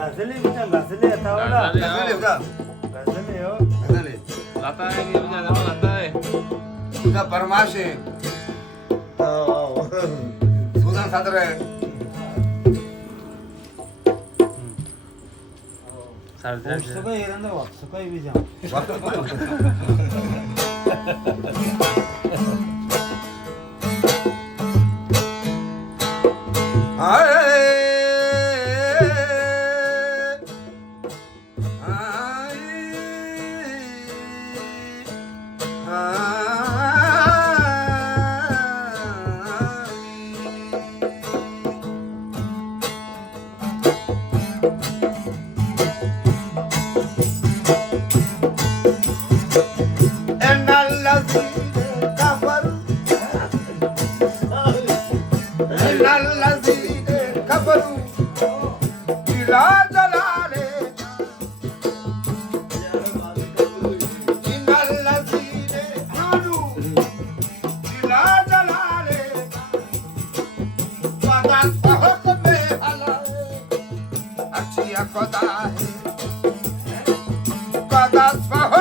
घासले बिचा घासले आता वाला घासले. घासले का? घासले हो घासले. लाता है कि मुझे जमा लाता है तुझा परमाश आहे तुझा सादर आहे सकाळी येणार वा सकाळी बिचा Kada's